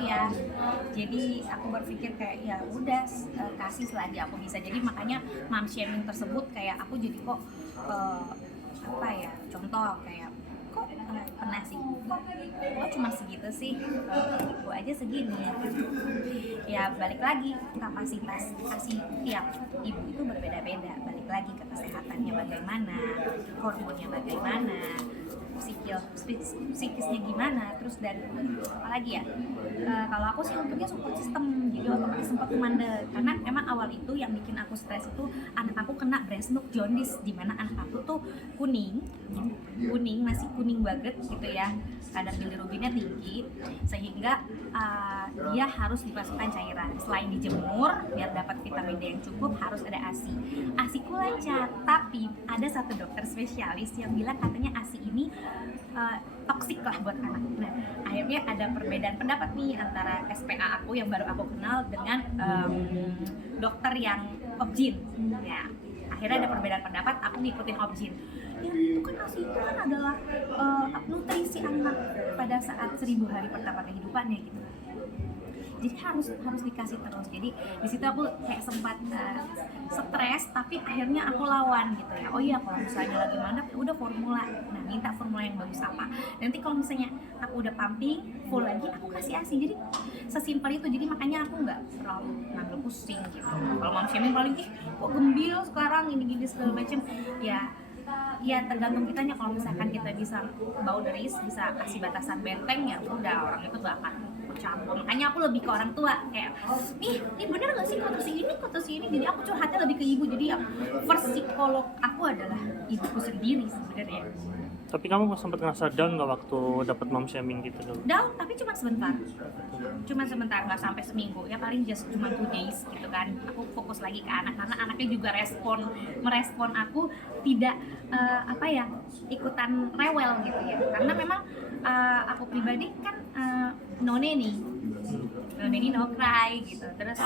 gitu ya. Jadi aku berpikir kayak ya udah kasih selagi aku bisa. Jadi makanya mom shaming tersebut kayak aku jadi kok apa ya, contoh kayak kok pernah sih kok cuma segitu sih, ibu aja segini. Ya balik lagi, kapasitas asi tiap ibu itu berbeda-beda, balik lagi ke kesehatannya bagaimana, hormonnya bagaimana, psikisnya gimana, terus dan apalagi ya, kalau aku sih untungnya support system, jadi otomatis sempat mandek karena emang awal itu yang bikin aku stres itu anak aku kena breast milk jaundice, di mana anak aku tuh kuning masih kuning banget gitu ya, kadar bilirubinnya tinggi sehingga dia harus dimasukkan cairan. Selain dijemur biar dapat vitamin D yang cukup, harus ada ASIku lancar, tapi ada satu dokter spesialis yang bilang katanya ASI ini toksik lah buat anak. Nah akhirnya ada perbedaan pendapat nih antara SPA aku yang baru aku kenal dengan dokter yang Obgyn ya. Akhirnya ada perbedaan pendapat, aku ngikutin Obgyn. Ya itu kan ASI itu kan adalah nutrisi anak pada saat 1000 hari pertama kehidupannya gitu. Jadi harus dikasih terus. Jadi di situ aku kayak sempat stres, tapi akhirnya aku lawan gitu ya. Oh iya, kalau misalnya lagi mandek ya udah formula. Nah, minta formula yang bagus apa. Nanti kalau misalnya aku udah pumping full lagi, aku kasih ASI. Jadi sesimpel itu. Jadi makanya aku nggak terlalu ngambil pusing gitu. Kalau mom shaming paling kok gembil sekarang ini segala macam. Ya tergantung kitanya. Kalau misalkan kita bisa boundaries, bisa kasih batasan benteng, ya udah orang itu gak akan campur. Makanya aku lebih ke orang tua kayak, ini bener gak sih kata si ini. Jadi aku curhatnya lebih ke ibu. Jadi first psikolog aku adalah ibuku sendiri sebenarnya. Tapi kamu sempat ngerasa down nggak waktu dapat mom shaming gitu dulu? Down, tapi cuma sebentar, nggak sampai seminggu. Ya paling just cuma 2 days gitu kan. Aku fokus lagi ke anak karena anaknya juga merespon aku tidak ikutan rewel gitu ya. Karena memang aku pribadi kan no nanny no cry gitu. Terus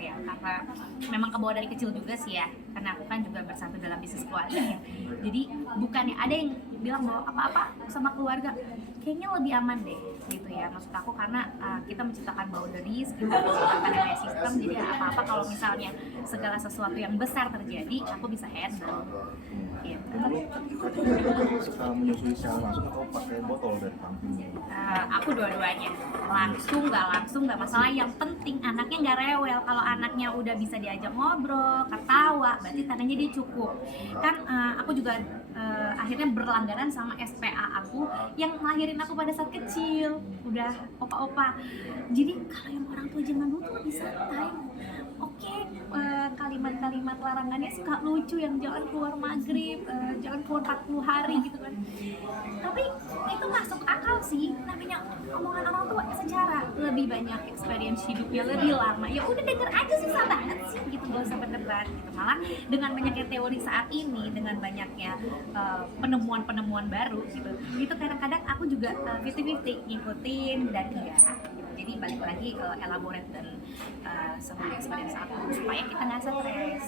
ya karena memang kebawa dari kecil juga sih ya, karena aku kan juga bersatu dalam bisnis keluarga ya. Jadi bukannya ada yang bilang bahwa apa-apa sama keluarga kayaknya lebih aman deh gitu ya. Maksud aku karena kita menciptakan boundaries, kita menciptakan namanya sistem. Jadi apa-apa kalau misalnya segala sesuatu yang besar terjadi, aku bisa handle gitu. Suka menyusui secara langsung atau pakai botol dari pumping? Aku dua-duanya, langsung nggak masalah. Yang penting anaknya nggak rewel. Kalau anaknya udah bisa diajak ngobrol, ketawa, berarti tandanya dia cukup. Kan aku juga akhirnya berlangganan sama SPA aku yang ngelahirin aku pada saat kecil, udah opa-opa. Jadi kalau yang orang tua zaman dulu tuh lebih santai. Oke, kalimat-kalimat larangannya suka lucu, yang jangan keluar maghrib, jangan keluar 40 hari gitu kan. Tapi itu masuk akal sih, namanya omongan orang tua secara lebih banyak experience hidupnya lebih lama. Ya udah denger aja, susah banget sih gitu, gak usah berdebat gitu. Malah dengan banyaknya teori saat ini, dengan banyaknya penemuan-penemuan baru gitu. Itu kadang-kadang aku juga 50-50 ngikutin dan enggak. Jadi balik lagi elaborate dan sama experience aku supaya kita nggak stres.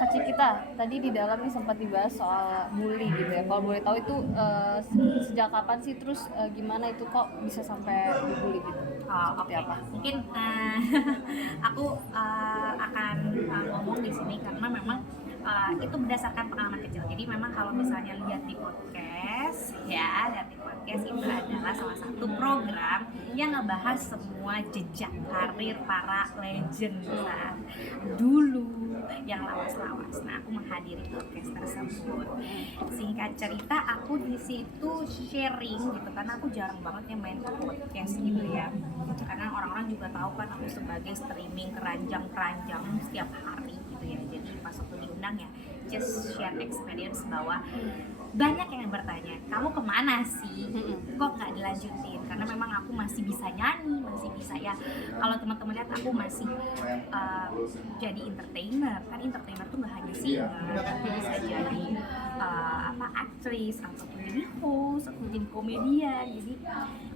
Kak Cikita, tadi di dalam nih sempat dibahas soal bully gitu ya. Kalau boleh tahu itu sejak kapan sih, terus gimana itu kok bisa sampai dibully gitu? Oke. Apa? Mungkin aku akan ngomong di sini karena memang itu berdasarkan pengalaman kecil. Jadi memang kalau misalnya lihat di podcast itu adalah salah satu program yang ngebahas semua jejak karir para legend saat dulu yang lawas-lawas. Nah, aku menghadiri podcast tersebut. Singkat cerita, aku di situ sharing gitu karena aku jarang banget yang main podcast gitu ya. Karena orang-orang juga tahu kan aku sebagai streaming keranjang setiap hari gitu ya. Jadi pas waktu diundang ya just share experience bahwa banyak yang bertanya, kamu kemana sih? Kok nggak dilanjutin? Karena memang aku masih bisa nyanyi, masih bisa ya. Kalau teman-teman lihat aku masih jadi entertainer. Kan entertainer tuh nggak hanya singer, tapi bisa jadi aktris, atau jadi host, atau jadi komedian. Jadi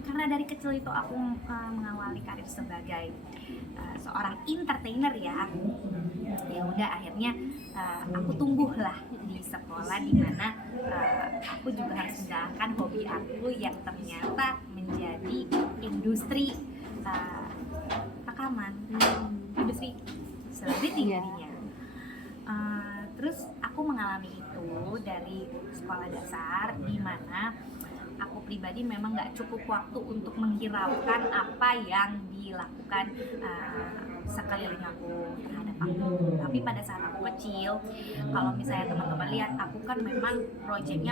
karena dari kecil itu aku mengawali karir sebagai seorang entertainer ya udah akhirnya aku tumbuhlah di sekolah di mana aku juga harus menjalankan hobi aku yang ternyata menjadi industri pengalaman, industri selebriti jadinya. Terus aku mengalami itu dari sekolah dasar, di mana aku pribadi memang nggak cukup waktu untuk menghiraukan apa yang dilakukan sekeliling aku terhadap aku. Tapi pada saat aku kecil, kalau misalnya teman-teman lihat, aku kan memang project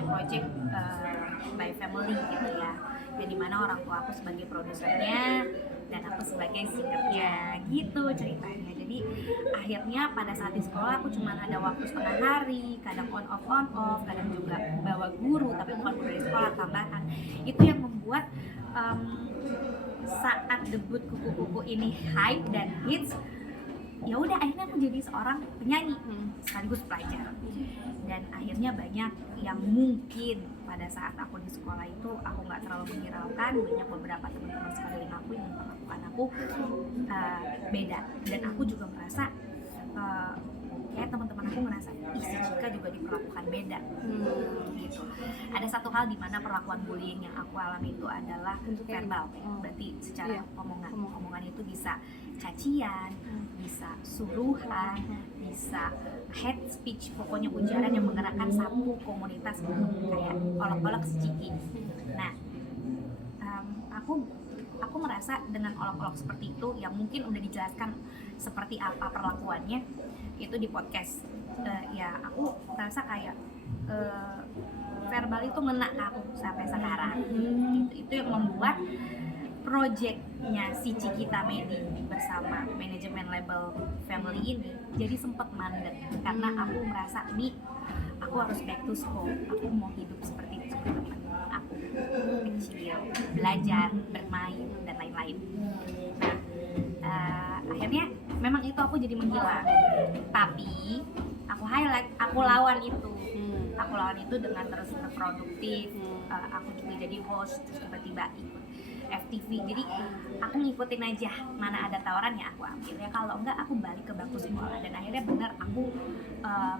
by family gitu ya, yang dimana orang tua aku sebagai produsernya dan aku sebagai singernya gitu ceritanya. Jadi akhirnya pada saat di sekolah aku cuma ada waktu setengah hari, kadang on off, kadang juga bawa guru, tapi bukan guru dari sekolah, tambahan. Itu yang membuat saat debut kupu-kupu ini hype dan hits, ya udah akhirnya aku jadi seorang penyanyi sekaligus pelajar. Dan akhirnya banyak yang mungkin pada saat aku di sekolah itu aku nggak terlalu menghiraukan, banyak beberapa teman-teman sekeliling aku yang memperlakukan aku beda. Dan aku juga merasa kayak teman-teman aku ngerasa ih, si Cika juga diperlakukan beda gitu. Ada satu hal di mana perlakuan bullying yang aku alami itu adalah verbal, berarti secara omongan itu bisa cacian, bisa suruhan, bisa hate speech, pokoknya ujaran yang menggerakkan satu komunitas untuk kayak olok-olok si Ciki. Nah, aku merasa dengan olok-olok seperti itu yang mungkin udah dijelaskan seperti apa perlakuannya itu di podcast, ya aku merasa kayak verbal itu ngena ke aku sampai sekarang gitu. Itu yang membuat projectnya si Cikita Medi bersama manajemen label family ini jadi sempat mandek karena aku merasa nih aku harus back to school, aku mau hidup seperti teman-teman aku kecil, belajar, bermain dan lain-lain. Nah, akhirnya memang itu aku jadi menghilang, tapi aku highlight, aku lawan itu dengan terus produktif. Aku juga jadi host, terus tiba-tiba ikut FTV, jadi aku ngikutin aja mana ada tawaran ya aku ambil, ya kalau enggak aku balik ke bangku sekolah. Dan akhirnya benar aku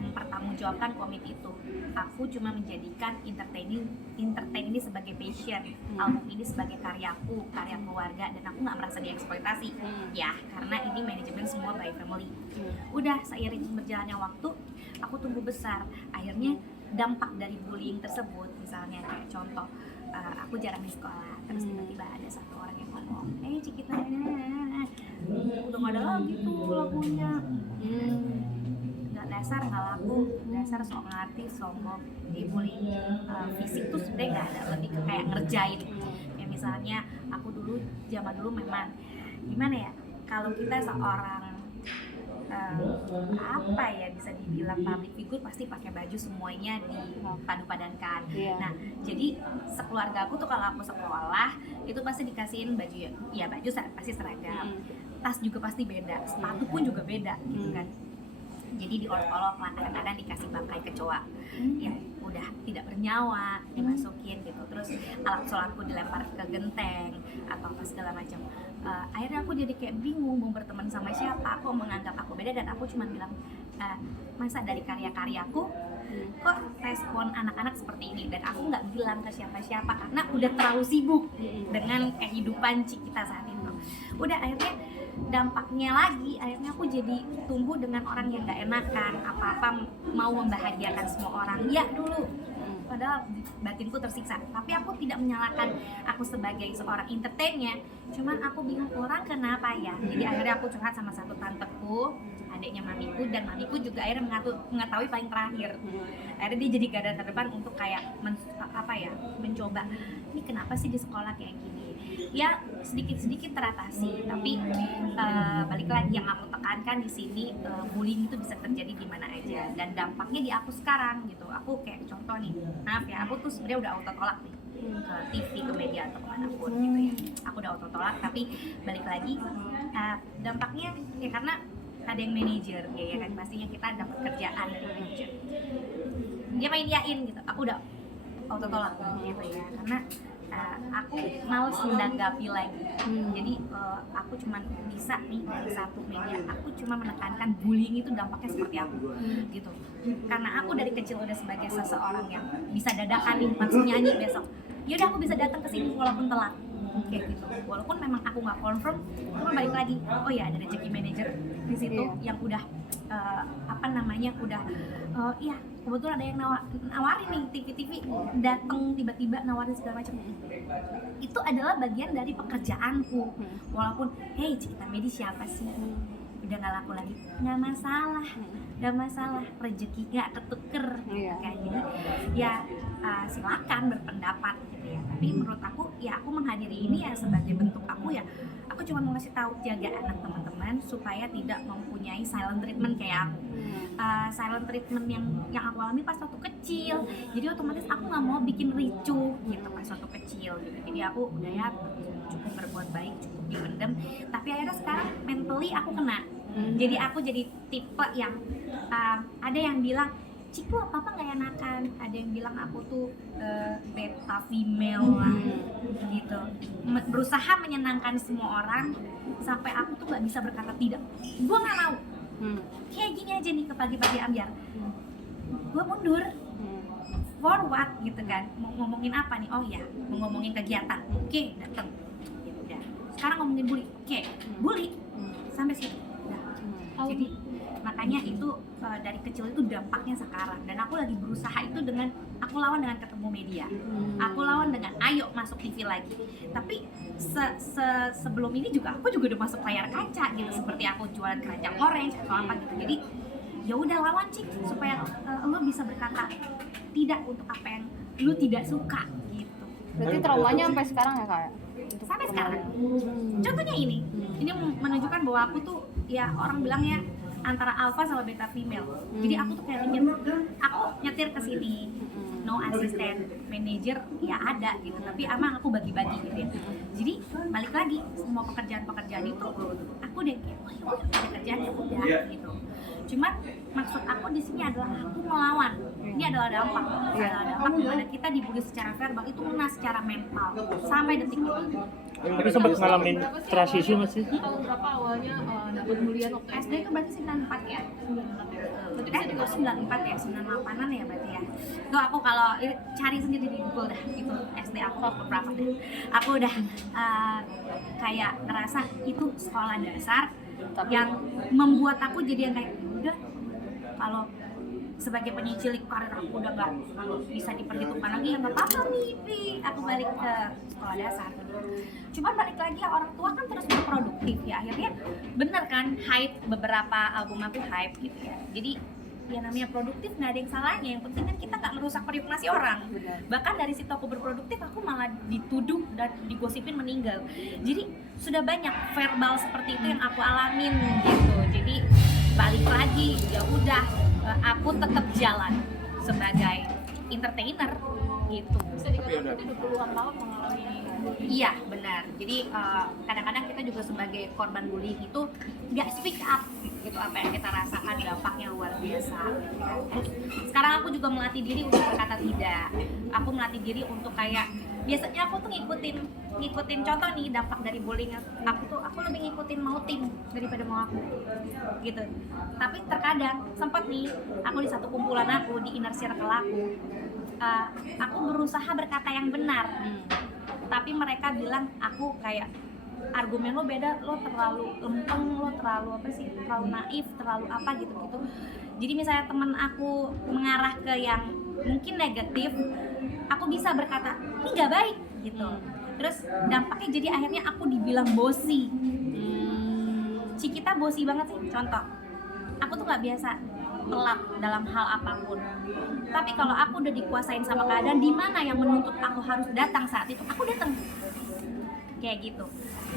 mempertanggungjawabkan komit itu. Aku cuma menjadikan entertain ini sebagai passion, album ini sebagai karyaku, karya keluarga, dan aku nggak merasa dieksploitasi ya, karena ini manajemen semua by family. Udah seiring berjalannya waktu aku tumbuh besar, akhirnya dampak dari bullying tersebut, misalnya kayak contoh, aku jarang di sekolah, terus tiba-tiba ada satu orang yang ngomong, Cikita, udah gak ada lagi tuh lagunya, dasar nggak laku, dasar sok ngerti, sombong. Jadi bullying fisik tuh sebenarnya nggak ada, lebih ke kayak ngerjain. Ya misalnya aku zaman dulu memang gimana ya, kalau kita seorang apa ya, bisa dibilang public figure, pasti pakai baju semuanya dipadu-padankan. Nah, jadi sekeluarga aku tuh kalau aku sekolah itu pasti dikasihin baju, ya baju pasti seragam, tas juga pasti beda, sepatu pun juga beda gitu kan. Jadi diolok-olok lah, kadang-kadang dikasih bangkai kecoa, ya udah tidak bernyawa dimasukin gitu. Terus alat sholatku dilempar ke genteng atau apa segala macam. Akhirnya aku jadi kayak bingung mau berteman sama siapa. Aku menganggap aku beda dan aku cuma bilang, masa dari karya-karyaku kok respon anak-anak seperti ini, dan aku nggak bilang ke siapa-siapa karena udah terlalu sibuk dengan kehidupan kita saat itu. Udah akhirnya dampaknya lagi, akhirnya aku jadi tumbuh dengan orang yang nggak enakan, apa-apa mau membahagiakan semua orang ya dulu, padahal batinku tersiksa. Tapi aku tidak menyalahkan aku sebagai seorang entertainnya, cuman aku bingung orang kenapa ya. Jadi akhirnya aku curhat sama satu tanteku, adiknya mamiku, dan mamiku juga akhirnya mengetahui paling terakhir. Akhirnya dia jadi garda terdepan untuk kayak mencoba, ini kenapa sih di sekolah kayak gini. Ya sedikit-sedikit teratasi, tapi balik lagi yang aku tekankan di sini, bullying itu bisa terjadi di mana aja dan dampaknya di aku sekarang gitu. Aku kayak contoh nih, maaf ya, aku tuh sebenarnya udah auto tolak nih ke TV, ke media atau kemanapun gitu ya. Aku udah auto tolak, tapi balik lagi dampaknya ya karena ada yang manajer ya kan, pastinya kita dapat kerjaan dari manajer, dia main yain gitu, aku udah auto tolak gitu ya, karena aku males menanggapi lagi. Jadi aku cuma bisa nih dari satu media, aku cuma menekankan bullying itu dampaknya seperti apa gitu. Karena aku dari kecil udah sebagai seseorang yang bisa dadakan nih langsung nyanyi besok, yaudah aku bisa datang ke sini walaupun telat kayak gitu. Walaupun memang aku nggak confirm, cuma balik lagi, oh ya ada rezeki manajer di situ yang udah iya kebetulan ada yang nawarin nih TV datang tiba-tiba nawarin segala macam. Itu adalah bagian dari pekerjaanku. Walaupun hey Cikita Medi siapa sih, udah nggak laku lagi, nggak masalah, rezeki nggak ketuker kayak gini ya. Silakan berpendapat gitu ya, tapi menurut aku ya aku menghadiri ini ya sebagai bentuk aku ya, aku cuma mau ngasih tahu jaga anak teman-teman supaya tidak mempunyai silent treatment kayak aku. Silent treatment yang aku alami pas waktu kecil, jadi otomatis aku nggak mau bikin ricuh gitu pas waktu kecil gitu. Jadi aku udah ya cukup berbuat baik, cukup dipendem, tapi akhirnya sekarang mentally aku kena. Jadi aku jadi tipe yang ada yang bilang Cik lu apa nggak enakan, ada yang bilang aku tuh beta female lah gitu, berusaha menyenangkan semua orang sampai aku tuh nggak bisa berkata tidak. Gue nggak mau kayak gini aja nih ke pagi-pagi ambiar, gue mundur for what gitu kan. Mau ngomongin apa nih, oh ya mau ngomongin kegiatan, oke dateng ya udah. Sekarang ngomongin bully, oke bully sampai situ. Jadi makanya itu dari kecil itu dampaknya sekarang, dan aku lagi berusaha itu dengan aku lawan dengan ketemu media, aku lawan dengan ayo masuk TV lagi. Tapi sebelum ini juga aku juga udah masuk layar kaca gitu, seperti aku jualan keranjang orange atau apa gitu. Jadi ya udah lawan Cik supaya lo bisa berkata tidak untuk apa yang lo tidak suka gitu. Berarti traumanya sampai sekarang ya Kak? Sampai sekarang. Contohnya ini menunjukkan bahwa aku tuh ya orang bilangnya antara alpha sama beta female. Jadi aku tuh kayak aku nyetir ke sini, no asisten manager ya ada gitu, tapi emang aku bagi-bagi gitu ya. Jadi balik lagi semua pekerjaan itu aku deh kayak oh ya udah ada kerjaan ya udah gitu. Cuman maksud aku di sini adalah aku melawan. Ini adalah dampak di mana kita dibully secara verbal itu kena secara mental sampai detik ini. Tapi sempat ngalamin transisi nggak sih? Tahun berapa awalnya dapat bulian waktu SD itu berarti 94 ya? Berarti bisa juga 94 ya, 98an ya berarti ya. Itu aku kalau cari sendiri di Google dah, itu SD aku berapa dah. Aku udah kayak ngerasa itu sekolah dasar yang membuat aku jadi yang kayak udah kalau sebagai penyicilik karir aku udah nggak bisa diperhitungkan lagi ya nggak apa-apa nih, aku balik ke sekolah dasar. Cuman balik lagi ya orang tua kan terus berproduktif ya, akhirnya bener kan hype, beberapa album aku hype gitu ya. Jadi ya namanya produktif nggak ada yang salahnya, yang penting kan kita nggak merusak periuk orang. Bahkan dari situ aku berproduktif aku malah dituduh dan digosipin meninggal. Jadi sudah banyak verbal seperti itu yang aku alamin gitu. Jadi balik lagi ya udah aku tetap jalan sebagai entertainer gitu. bisa dikatakan itu 20-an tahun mengalami Iya benar. Jadi kadang-kadang kita juga sebagai korban bullying itu nggak speak up gitu, apa yang kita rasakan dampaknya luar biasa. Terus sekarang aku juga melatih diri untuk berkata tidak. Aku melatih diri untuk kayak biasanya aku tuh ngikutin contoh nih dampak dari bullying aku lebih ngikutin mau tim daripada mau aku gitu. Tapi terkadang sempat nih aku di satu kumpulan aku di inner circle aku berusaha berkata yang benar, tapi mereka bilang aku kayak argumen lo beda, lo terlalu lempeng, lo terlalu terlalu naif, terlalu apa gitu. Jadi misalnya temen aku mengarah ke yang mungkin negatif, aku bisa berkata ini nggak baik gitu. Terus dampaknya jadi akhirnya aku dibilang bosi. Cikita bosi banget sih. Contoh, aku tuh nggak biasa telat dalam hal apapun. Tapi kalau aku udah dikuasain sama keadaan di mana yang menuntut aku harus datang saat itu, aku datang. Kayak gitu.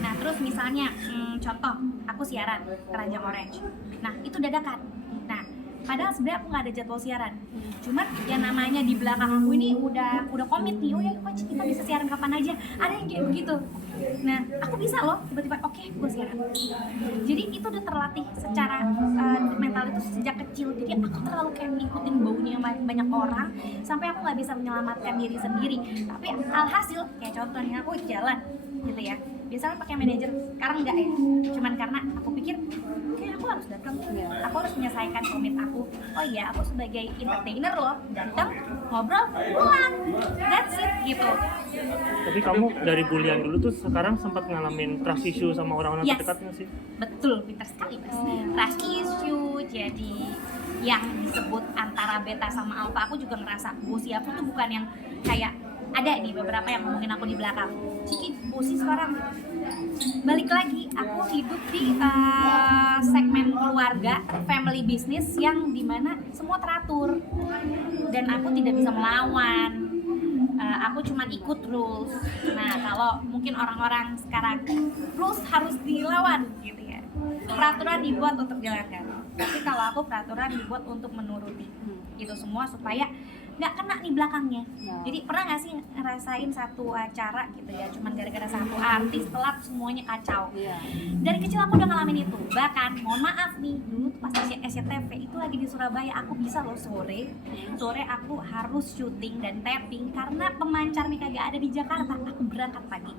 Nah terus misalnya contoh aku siaran Keranjang Orange. Nah itu dadakan. Nah padahal sebenarnya aku nggak ada jadwal siaran. Cuman yang namanya di belakang aku ini udah komit nih. Oh ya kita bisa siaran kapan aja. Ada yang kayak begitu. Nah aku bisa loh tiba-tiba oke, gue siaran. Jadi itu udah terlatih secara mental itu sejak kecil. Jadi aku terlalu kayak ngikutin baunya banyak orang sampai aku nggak bisa menyelamatkan diri sendiri. Tapi alhasil kayak contohnya aku jalan gitu ya, biasanya pakai manajer, sekarang enggak ya, cuman karena aku pikir kayak aku harus datang, aku harus menyelesaikan komit aku. Oh iya, aku sebagai entertainer loh, datang ngobrol pulang, that's it gitu. Tapi kamu dari bulian dulu tuh sekarang sempat ngalamin trust issue sama orang-orang Yes. terdekat nggak sih? Betul, pintar sekali Mas. Trust issue, jadi yang disebut antara beta sama alpha, aku juga ngerasa bosi aku tuh bukan yang kayak ada nih beberapa yang ngomongin aku di belakang, Ciki bosi sekarang gitu. Balik lagi, aku hidup di segmen keluarga, family business yang dimana semua teratur dan aku tidak bisa melawan. Aku cuma ikut rules. Nah, kalau mungkin orang-orang sekarang rules harus dilawan gitu ya. Peraturan dibuat untuk dilanggar. Tapi kalau aku peraturan dibuat untuk menuruti. Itu semua supaya nggak kena nih belakangnya. Ya. Jadi pernah nggak sih ngerasain satu acara gitu ya, cuman gara-gara satu artis telat semuanya kacau. Iya. Dari kecil aku udah ngalamin itu. Bahkan mohon maaf nih, dulu tuh pas SCTV itu lagi di Surabaya, aku bisa loh sore aku harus syuting dan tapping karena pemancar nih kagak ada di Jakarta, aku berangkat pagi.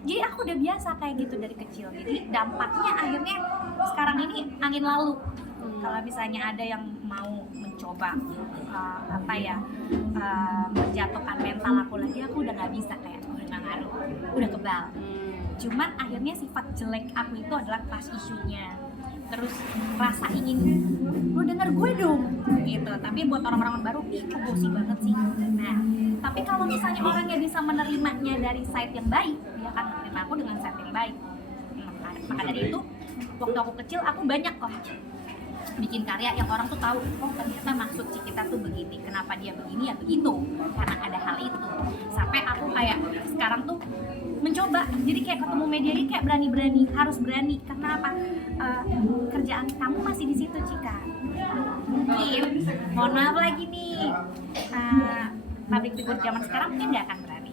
Jadi aku udah biasa kayak gitu dari kecil. Jadi dampaknya akhirnya sekarang ini angin lalu. Kalau misalnya ada yang mau mencoba menjatuhkan mental aku lagi, aku udah nggak bisa, kayak udah nggak ngaruh, udah kebal. Cuman akhirnya sifat jelek aku itu adalah trust issue-nya, terus rasa ingin lu denger gue dong gitu. Tapi buat orang-orang baru, itu bosi banget sih. Nah, tapi kalau misalnya orangnya bisa menerimanya dari side yang baik, dia akan menerima aku dengan side yang baik. Maka dari itu, waktu aku kecil aku banyak kok bikin karya yang orang tuh tahu, oh ternyata maksud Cikita tuh begini, kenapa dia begini ya begitu, karena ada hal itu. Sampai aku kayak sekarang tuh mencoba, jadi kayak ketemu media ini kayak berani-berani, harus berani. Karena apa? Kerjaan kamu masih di situ, Cika. Mungkin, mohon maaf lagi nih, public figure zaman sekarang mungkin nggak akan berani.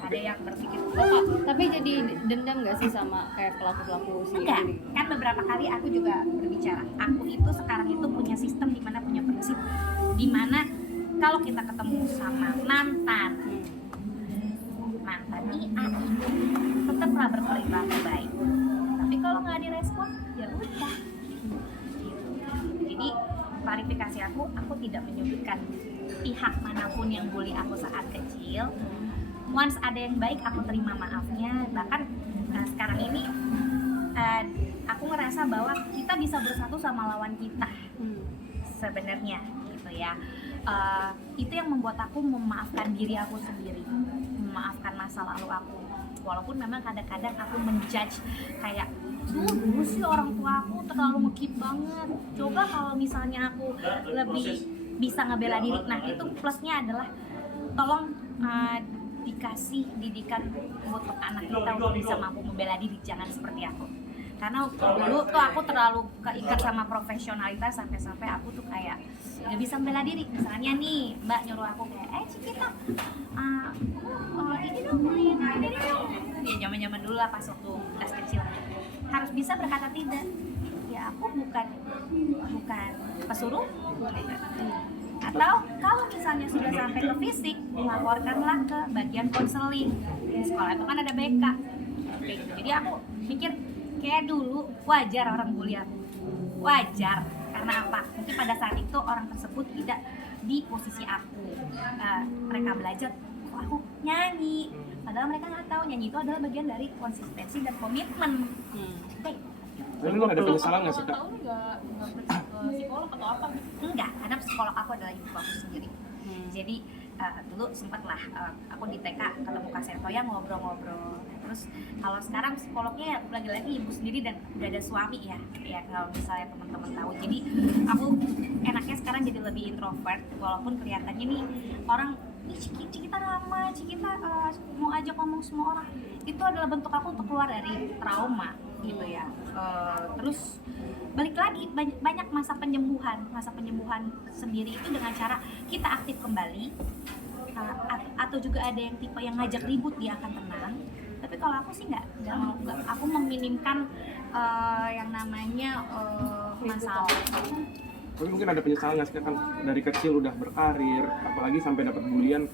Ada yang berpikir, Oh, tapi jadi dendam nggak sih sama kayak pelaku-pelaku enggak, sendiri? kan beberapa kali aku juga berbicara. Aku itu sekarang itu punya sistem dimana punya prinsip dimana kalau kita ketemu sama mantan IA tetaplah berperilaku baik. Tapi kalau nggak direspon, ya udah. Jadi klarifikasi aku tidak menyudutkan pihak manapun yang bully aku saat kecil. Once ada yang baik, aku terima maafnya. Bahkan sekarang ini aku ngerasa bahwa kita bisa bersatu sama lawan kita sebenarnya gitu ya. Itu yang membuat aku memaafkan diri aku sendiri, memaafkan masa lalu aku. Walaupun memang kadang-kadang aku menjudge kayak dulu sih orang tua aku terlalu nge-keep banget. Coba kalau misalnya aku lebih bisa ngebela diri. Nah, itu plusnya adalah tolong dikasih didikan untuk anak kita untuk bisa mampu membela diri, jangan seperti aku. Karena dulu tuh aku terlalu keikat sama profesionalitas sampai aku tuh kayak gak bisa membela diri. Misalnya nih Mbak nyuruh aku kayak Cikita ini dong main ini dong, ya zaman dulu lah pas waktu kelas kecil, harus bisa berkata tidak. Ya aku bukan pesuruh gitu. Atau kalau misalnya sudah sampai ke fisik, laporkanlah ke bagian konseling. Di sekolah itu kan ada BK. Oke, gitu. Jadi aku mikir kayak dulu wajar orang bully aku. Wajar, karena apa? Mungkin pada saat itu orang tersebut tidak di posisi aku. Mereka belajar, kok aku nyanyi. Padahal mereka nggak tahu nyanyi itu adalah bagian dari konsistensi dan komitmen. Oke. Tapi lu ada penyesalan nggak sih, Kak? Tahu nggak psikolog atau apa? Enggak, karena psikolog aku adalah ibu aku sendiri. Jadi dulu sempat lah aku di TK ketemu Kak Seto ya, ngobrol-ngobrol. Terus kalau sekarang psikolognya lagi-lagi ibu sendiri dan udah ada suami ya kalau misalnya teman-teman tahu. Jadi aku enaknya sekarang jadi lebih introvert, walaupun kelihatannya nih orang Cikita ramah, Cikita mau ajak ngomong semua orang. Itu adalah bentuk aku untuk keluar dari trauma gitu ya. Terus balik lagi, banyak masa penyembuhan sendiri itu dengan cara kita aktif kembali, atau juga ada yang tipe yang ngajak ribut dia akan tenang. Tapi kalau aku sih nggak mau, aku meminimkan yang namanya masalah. Tapi mungkin ada penyesalan nggak sih, kan dari kecil udah berkarir, apalagi sampai dapat bulian,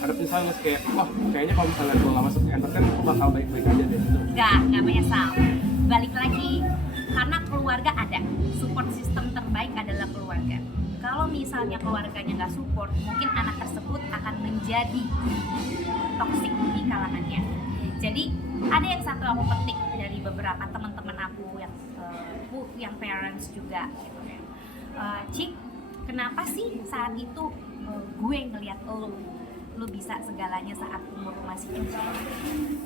ada penyesalan nggak sih kayak, wah kayaknya kalau misalnya gue nggak masuk entertain, aku bakal baik-baik aja deh gitu. Nggak menyesal. Balik lagi, karena keluarga ada, support system terbaik adalah keluarga. Kalau kalau misalnya keluarganya nggak support, mungkin anak tersebut akan menjadi toksik di kalangannya. Jadi ada yang satu aku petik dari beberapa teman-teman aku yang parents juga gitu ya. Cik, kenapa sih saat itu gue ngelihat lu bisa segalanya saat umur masih kecil?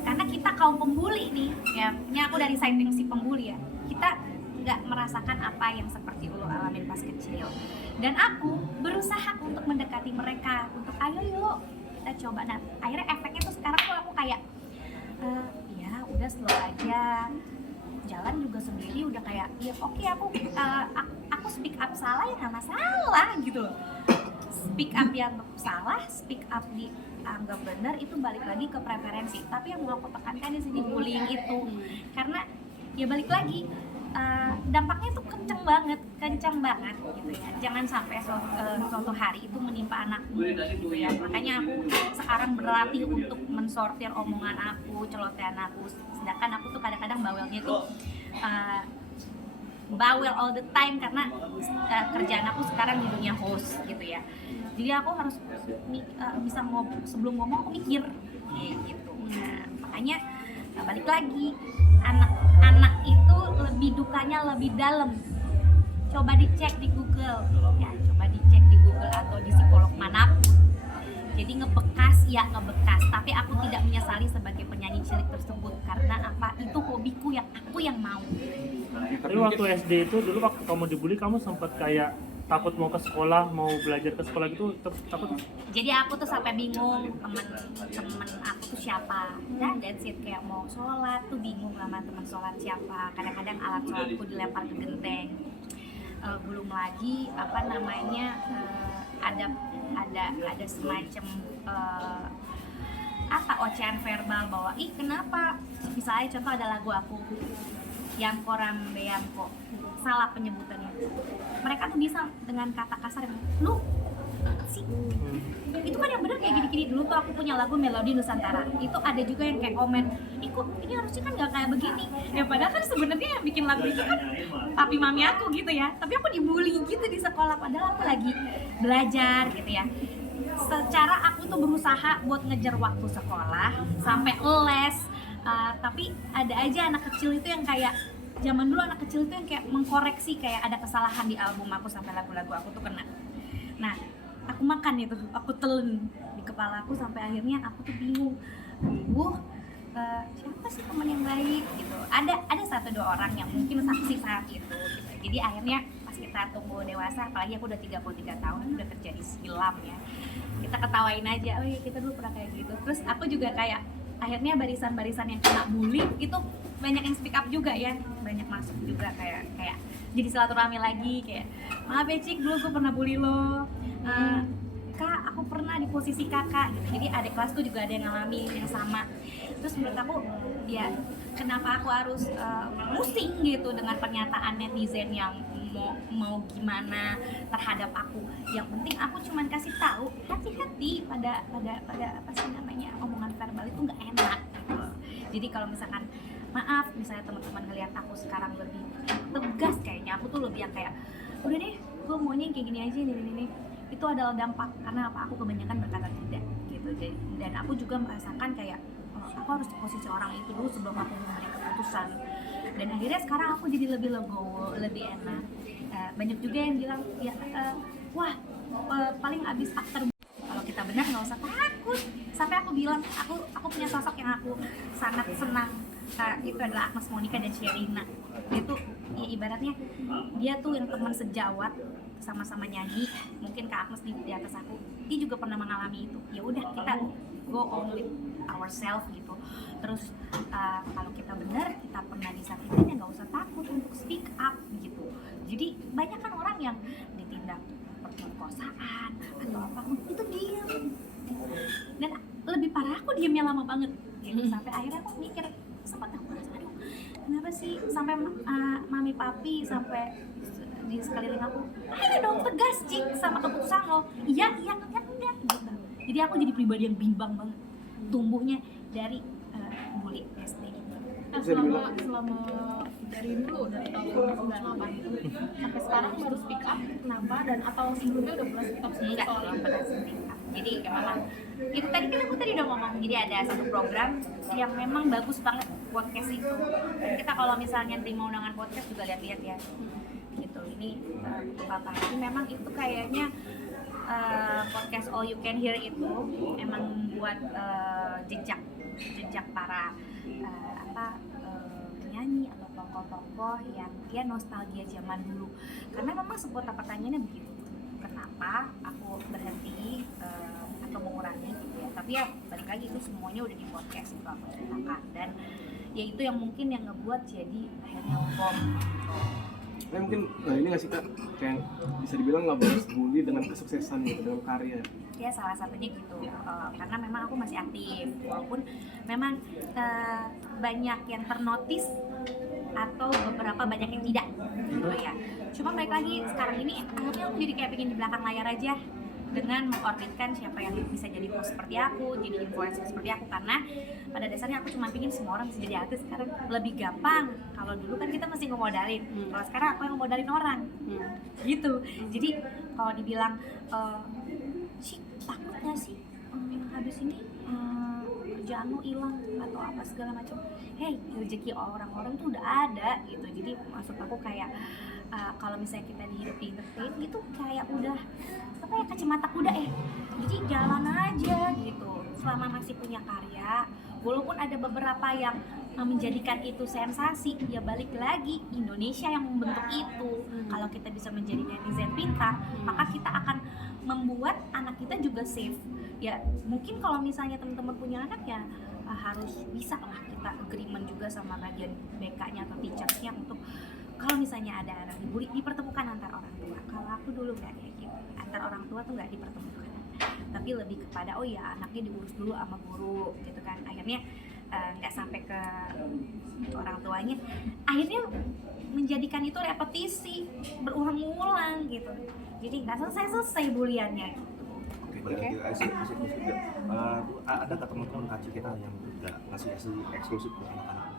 Karena kita kaum pembuli nih, ya, ini aku dari side si pembuli ya. Kita nggak merasakan apa yang seperti lu alamin pas kecil. Dan aku berusaha untuk mendekati mereka, untuk ayo yuk kita coba. Nah, akhirnya efeknya tuh sekarang tuh aku kayak ya udah slow aja, jalan juga sendiri udah kayak ya oke, aku speak up salah ya nggak masalah gitu loh. Speak up yang salah, speak up dianggap benar, itu balik lagi ke preferensi. Tapi yang mau aku tekankan di sini bullying itu, karena ya balik lagi dampaknya tuh kenceng banget gitu ya. Jangan sampai suatu hari itu menimpa anakku gitu ya. Makanya aku sekarang berlatih untuk mensortir omongan aku, celotehan aku. Sedangkan aku tuh kadang-kadang bawelnya tuh bawel all the time karena kerjaan aku sekarang di dunia host gitu ya. Jadi aku harus bisa sebelum ngomong aku mikir gitu. Nah, makanya balik lagi, anak itu lebih dukanya lebih dalam. Coba dicek di Google ya, coba dicek di Google atau di psikolog manapun. Jadi ngebekas ya ngebekas, tapi aku tidak menyesali sebagai penyanyi cilik tersebut karena apa, itu hobiku yang aku yang mau. Tapi waktu SD itu dulu waktu kamu dibully, kamu sempat kayak takut mau ke sekolah, mau belajar ke sekolah gitu, takut? Jadi aku tuh sampai bingung temen aku tuh siapa. Dan that's it, kayak mau sholat tuh bingung sama teman sholat siapa. Kadang-kadang alat sholatku dilempar ke genteng. Belum lagi apa namanya ada semacam ocehan verbal bahwa ih kenapa, misalnya contoh ada lagu aku yang koram beyangko, salah penyebutannya, mereka tuh bisa dengan kata kasar yang lu sih itu kan yang bener kayak gini-gini. Dulu tuh aku punya lagu Melodi Nusantara, itu ada juga yang kayak komen, ih kok ini harusnya kan gak kayak begini ya, padahal kan sebenarnya yang bikin lagu itu kan papi mami aku gitu ya, tapi aku dibully gitu di sekolah padahal aku lagi belajar gitu ya. Secara aku tuh berusaha buat ngejar waktu sekolah sampai les, tapi ada aja anak kecil itu yang kayak zaman dulu, anak kecil itu yang kayak mengkoreksi kayak ada kesalahan di album aku sampai lagu-lagu aku tuh kena. Nah, aku makan itu, aku telen di kepala aku sampai akhirnya aku tuh bingung. Siapa sih teman yang baik gitu? Ada 1-2 orang yang mungkin saksi saat itu gitu. Jadi akhirnya pas kita tumbuh dewasa, apalagi aku udah 33 tahun, udah kerja di film ya. Kita ketawain aja, oh iya kita dulu pernah kayak gitu. Terus aku juga kayak akhirnya barisan-barisan yang kena bully itu banyak yang speak up juga ya, banyak masuk juga kayak jadi silaturahmi lagi, kayak maaf ya Cik, dulu gue pernah bully lo, Kak aku pernah di posisi kakak gitu. Jadi adik kelasku juga ada yang ngalamin yang sama. Terus menurut aku ya kenapa aku harus pusing gitu dengan pernyataan netizen yang mau gimana terhadap aku. Yang penting aku cuman kasih tahu hati-hati pada apa sih namanya, omongan verbal itu nggak enak gitu. Jadi kalau misalkan maaf misalnya teman-teman ngelihat aku sekarang lebih tegas, kayaknya aku tuh lebih yang kayak udah deh gue maunya kayak gini aja ini itu adalah dampak karena apa, aku kebanyakan berkata tidak gitu. Dan aku juga merasakan kayak aku harus di posisi orang itu dulu sebelum aku memberi keputusan. Dan akhirnya sekarang aku jadi lebih legowo, lebih enak. Banyak juga yang bilang ya paling abis after kalau kita benar nggak usah takut. Sampai aku bilang aku punya sosok yang aku sangat senang, itu adalah Agnes Monica dan Sherina. Dia tuh ya ibaratnya dia tuh yang teman sejawat, sama-sama nyanyi. Mungkin Kak Agnes di atas aku, dia juga pernah mengalami itu. Ya udah kita go on with ourselves gitu. Terus kalau kita benar, kita pernah disakitin ya nggak usah takut untuk speak up gitu. Jadi banyak kan orang yang ditindak perkosaan atau apapun itu diem, dan lebih parah aku diemnya lama banget gitu. Sampai akhirnya aku mikir, sempat aku merasa aduh kenapa sih sampai mami papi sampai di sekeliling aku, ayo dong tegas Cik sama keputusan lo. Iya enggak gitu. Jadi aku jadi pribadi yang bimbang banget tumbuhnya dari bully SD. bisa dibilang selama dari dulu dari tahun 98 itu sampai sekarang baru speak up kenapa dan atau sebelumnya udah pernah speak up enggak soal belum itu? pernah speak up. Jadi memang itu tadi kan aku tadi udah ngomong, jadi ada satu program yang memang bagus banget podcast itu, dan kita kalau misalnya terima undangan podcast juga lihat-lihat ya gitu. Ini untuk apa, jadi memang itu kayaknya podcast All You Can Hear itu emang membuat jejak para penyanyi atau tokoh-tokoh yang dia nostalgia zaman dulu. Karena memang sebuah pertanyaannya begitu, kenapa aku berhenti atau mengurangi gitu ya. Tapi ya balik lagi itu semuanya udah di podcast itu aku ceritakan, dan ya itu yang mungkin yang ngebuat jadi akhirnya bom. Tapi mungkin ini nggak sih Kak, kayak bisa dibilang nggak balas bully dengan kesuksesan gitu, dengan karya. Ya salah satunya gitu, karena memang aku masih aktif walaupun memang banyak yang ternotis atau beberapa banyak yang tidak gitu ya. Cuma balik lagi sekarang ini akhirnya aku jadi kayak pengen di belakang layar aja dengan mengorbitkan siapa yang bisa jadi host seperti aku, jadi influencer seperti aku, karena pada dasarnya aku cuma pengen semua orang bisa jadi artis. Sekarang lebih gampang, kalau dulu kan kita mesti ngemodalin, kalau sekarang aku yang ngemodalin orang gitu. Jadi kalau dibilang sih takut nggak sih habis ini kerjaan lo hilang atau apa segala macam, hey rezeki orang-orang tuh udah ada gitu. Jadi maksud aku kayak kalau misalnya kita hidup di entertain gitu kayak udah apa ya, kacamata kuda ya, jadi jalan aja gitu selama masih punya karya. Walaupun ada beberapa yang menjadikan itu sensasi, ya balik lagi Indonesia yang membentuk itu. Kalau kita bisa menjadi netizen pintar, maka kita akan membuat anak kita juga safe. Ya mungkin kalau misalnya teman-teman punya anak ya harus bisa lah kita agreement juga sama bagian BK-nya atau teachersnya untuk kalau misalnya ada anak dibully, dipertemukan antar orang tua. Kalau aku dulu nggak kayak gitu, antar orang tua tuh nggak dipertemukan, tapi lebih kepada oh ya anaknya diurus dulu sama guru gitu kan. Akhirnya nggak sampai ke orang tuanya, akhirnya menjadikan itu repetisi berulang-ulang gitu, jadi nggak selesai buliannya gitu. Oke, balik lagi ke eksklusif juga. Ada nggak teman-teman kaci kita yang nggak ngasih eksklusif buat anak-anak?